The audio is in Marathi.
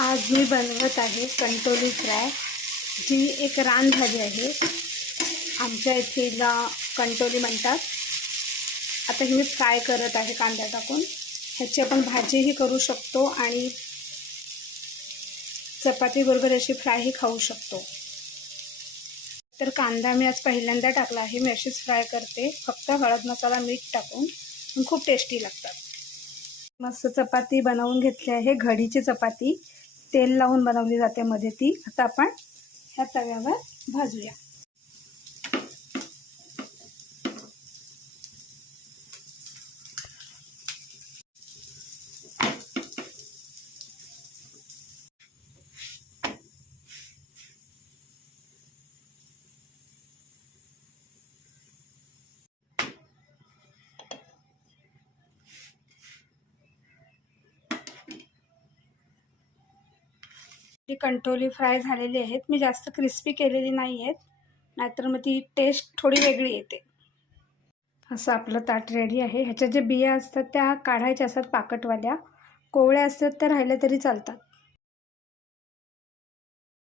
आज मी बनवत आहे कंटोली फ्राय, जी एक रानभाजी आहे. आमच्या इथे हिला कंटोली म्हणतात. आता ही मी फ्राय करत आहे कांदा टाकून. ह्याची आपण भाजीही करू शकतो आणि चपातीबरोबर अशी फ्रायही खाऊ शकतो. तर कांदा मी आज पहिल्यांदा टाकला आहे. मी अशीच फ्राय करते, फक्त हळद मसाला मीठ टाकून. खूप टेस्टी लागतात. मस्त चपाती बनवून घेतली आहे. घडीची चपाती तेल लावून बनवली जाते मध्ये ती. आता आपण ह्या तव्यावर भाजूया. ती कंटोली फ्राय झालेली आहेत. मी जास्त क्रिस्पी केलेली नाही आहेत, नाहीतर मग ती टेस्ट थोडी वेगळी येते. असं आपलं ताट रेडी आहे. ह्याच्या जे बिया असतात त्या काढायच्या असतात पाकटवाल्या. कोवळ्या असतात त्या राहिल्या तरी चालतात.